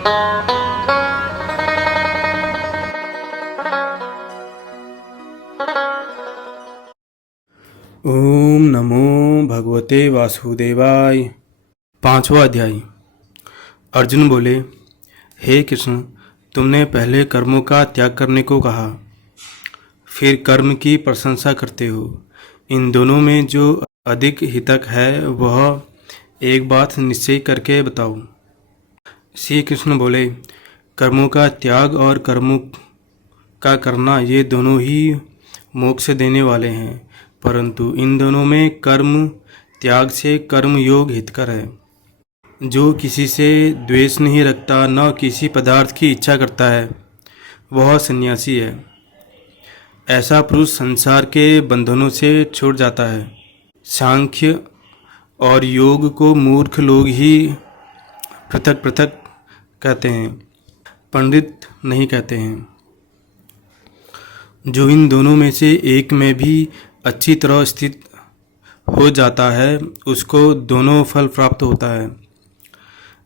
ओम नमो भगवते वासुदेवाय। 5वां अध्याय। अर्जुन बोले, हे कृष्ण, तुमने पहले कर्मों का त्याग करने को कहा, फिर कर्म की प्रशंसा करते हो। इन दोनों में जो अधिक हितक है वह एक बात निश्चय करके बताओ। श्री कृष्ण बोले, कर्मों का त्याग और कर्मों का करना ये दोनों ही मोक्ष देने वाले हैं, परंतु इन दोनों में कर्म त्याग से कर्म योग हितकर है। जो किसी से द्वेष नहीं रखता, न किसी पदार्थ की इच्छा करता है, वह सन्यासी है। ऐसा पुरुष संसार के बंधनों से छूट जाता है। सांख्य और योग को मूर्ख लोग ही पृथक पृथक कहते हैं, पंडित नहीं कहते हैं। जो इन दोनों में से एक में भी अच्छी तरह स्थित हो जाता है, उसको दोनों फल प्राप्त होता है।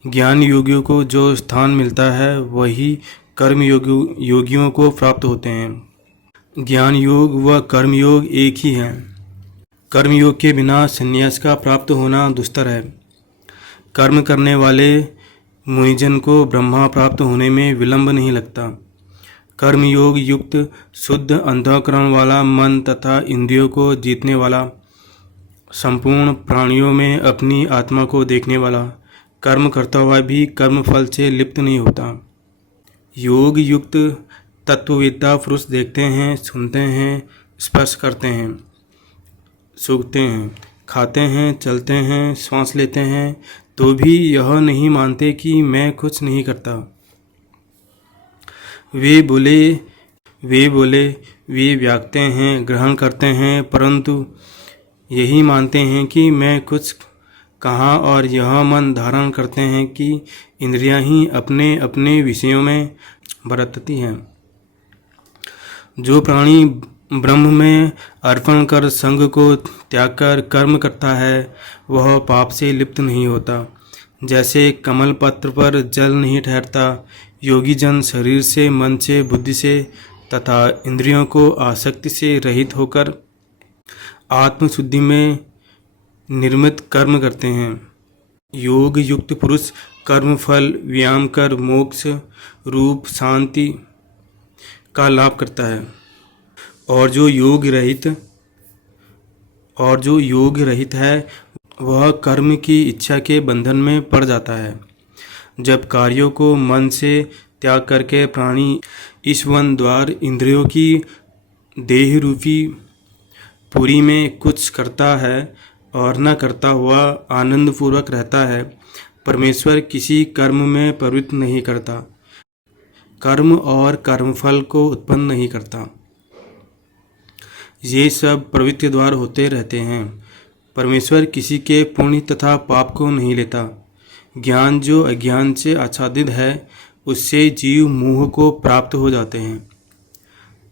ज्ञान योगियों को जो स्थान मिलता है वही कर्म योगियों को प्राप्त होते हैं। ज्ञान योग व कर्म योग एक ही हैं। कर्म योग के बिना संन्यास का प्राप्त होना दुस्तर है। कर्म करने वाले मुनिजन को ब्रह्मा प्राप्त होने में विलंब नहीं लगता। कर्म योग युक्त शुद्ध अंतःकरण वाला मन तथा इंद्रियों को जीतने वाला, संपूर्ण प्राणियों में अपनी आत्मा को देखने वाला, कर्म करता हुआ भी कर्म फल से लिप्त नहीं होता। योग युक्त तत्ववेत्ता पुरुष देखते हैं, सुनते हैं, स्पर्श करते हैं, सूंघते हैं, खाते हैं, चलते हैं, श्वास लेते हैं, तो भी यह नहीं मानते कि मैं कुछ नहीं करता। वे बोले वे व्यागते हैं, ग्रहण करते हैं, परंतु यही मानते हैं कि मैं कुछ कहाँ, और यह मन धारण करते हैं कि इंद्रियां ही अपने अपने विषयों में बरतती हैं। जो प्राणी ब्रह्म में अर्पण कर संग को त्याग कर कर्म करता है, वह पाप से लिप्त नहीं होता। जैसे कमल पत्र पर जल नहीं ठहरता, योगी जन शरीर से, मन से, बुद्धि से तथा इंद्रियों को आसक्ति से रहित होकर आत्मशुद्धि में निर्मित कर्म करते हैं। योग युक्त पुरुष कर्म फल व्यायाम कर मोक्ष रूप शांति का लाभ करता है, और जो योग रहित है वह कर्म की इच्छा के बंधन में पड़ जाता है। जब कार्यों को मन से त्याग करके प्राणी इस वन द्वार इंद्रियों की देह रूपी पुरी में कुछ करता है और न करता हुआ आनंद पूर्वक रहता है, परमेश्वर किसी कर्म में प्रवृत्त नहीं करता, कर्म और कर्मफल को उत्पन्न नहीं करता। ये सब प्रवृत्ति द्वार होते रहते हैं। परमेश्वर किसी के पुण्य तथा पाप को नहीं लेता। ज्ञान जो अज्ञान से आच्छादित है, उससे जीव मोह को प्राप्त हो जाते हैं,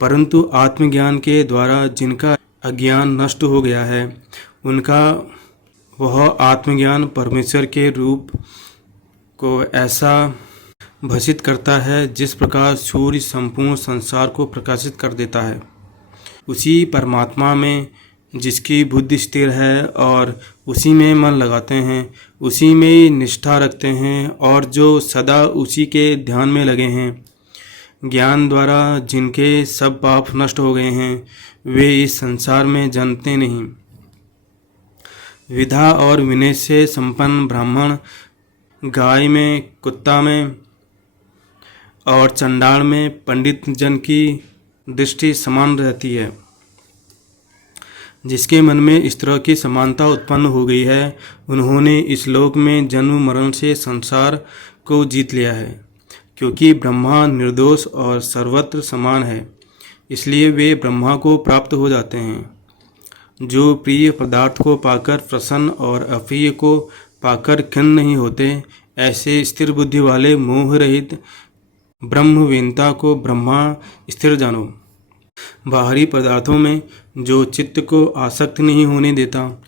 परंतु आत्मज्ञान के द्वारा जिनका अज्ञान नष्ट हो गया है, उनका वह आत्मज्ञान परमेश्वर के रूप को ऐसा भसित करता है जिस प्रकार सूर्य संपूर्ण संसार को प्रकाशित कर देता है। उसी परमात्मा में जिसकी बुद्धि स्थिर है और उसी में मन लगाते हैं, उसी में निष्ठा रखते हैं, और जो सदा उसी के ध्यान में लगे हैं, ज्ञान द्वारा जिनके सब पाप नष्ट हो गए हैं, वे इस संसार में जन्मते नहीं। विधा और विनय से संपन्न ब्राह्मण गाय में, कुत्ता में और चंडाल में पंडित जन की दृष्टि समान रहती है। जिसके मन में इस तरह की समानता उत्पन्न हो गई है, उन्होंने इस लोक में जन्म मरण से संसार को जीत लिया है। क्योंकि ब्रह्मा निर्दोष और सर्वत्र समान है, इसलिए वे ब्रह्मा को प्राप्त हो जाते हैं। जो प्रिय पदार्थ को पाकर प्रसन्न और अप्रिय को पाकर खिन्न नहीं होते, ऐसे स्थिर बुद्धि वाले मोह रहित ब्रह्मवेत्ता को ब्रह्मा स्थिर जानो। बाहरी पदार्थों में जो चित्त को आसक्त नहीं होने देता,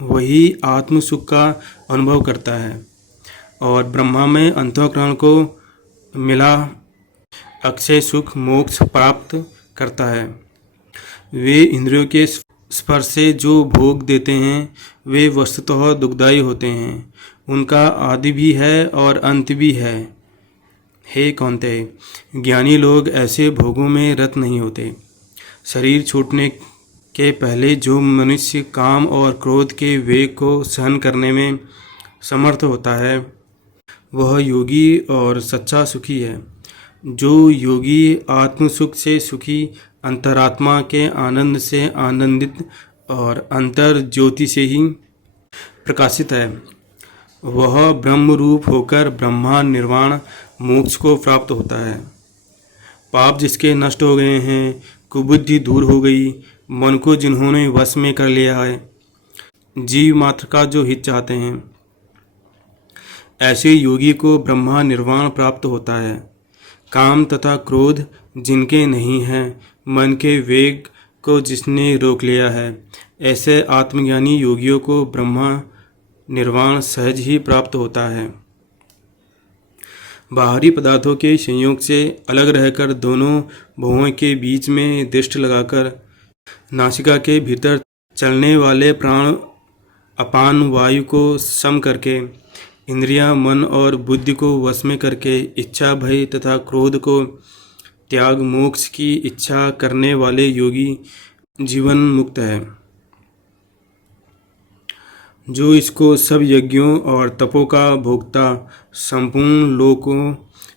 वही आत्म सुख का अनुभव करता है, और ब्रह्मा में अंतःकरण को मिला अक्षय सुख मोक्ष प्राप्त करता है। वे इंद्रियों के स्पर्श से जो भोग देते हैं वे वस्तुतः दुखदायी होते हैं। उनका आदि भी है और अंत भी है। हे कौन्तेय, ज्ञानी लोग ऐसे भोगों में रत नहीं होते। शरीर छूटने के पहले जो मनुष्य काम और क्रोध के वेग को सहन करने में समर्थ होता है वह योगी और सच्चा सुखी है। जो योगी आत्म सुख से सुखी, अंतरात्मा के आनंद से आनंदित और अंतर ज्योति से ही प्रकाशित है, वह ब्रह्म रूप होकर ब्रह्मा निर्वाण मोक्ष को प्राप्त होता है। पाप जिसके नष्ट हो गए हैं, कुबुद्धि दूर हो गई, मन को जिन्होंने वश में कर लिया है, जीव मात्र का जो हित चाहते हैं, ऐसे योगी को ब्रह्मा निर्वाण प्राप्त होता है। काम तथा क्रोध जिनके नहीं हैं, मन के वेग को जिसने रोक लिया है, ऐसे आत्मज्ञानी योगियों को ब्रह्मा निर्वाण सहज ही प्राप्त होता है। बाहरी पदार्थों के संयोग से अलग रहकर दोनों भुवों के बीच में दृष्टि लगाकर नासिका के भीतर चलने वाले प्राण अपान वायु को सम करके, इंद्रियां, मन और बुद्धि को वश में करके इच्छा, भय तथा क्रोध को त्याग मोक्ष की इच्छा करने वाले योगी जीवन मुक्त है। जो इसको सब यज्ञों और तपों का भोक्ता, संपूर्ण लोकों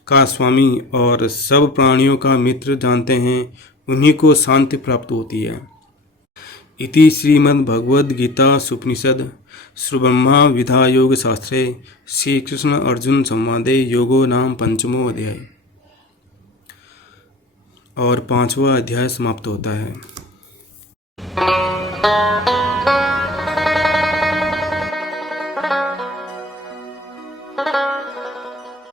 का स्वामी और सब प्राणियों का मित्र जानते हैं, उन्हीं को शांति प्राप्त होती है। इति श्रीमद्भगवद गीता सुपनिषद श्रीब्रह्मा विद्या योग शास्त्रे श्री कृष्ण अर्जुन संवादे योगो नाम पंचमो अध्याय और 5वां अध्याय समाप्त होता है।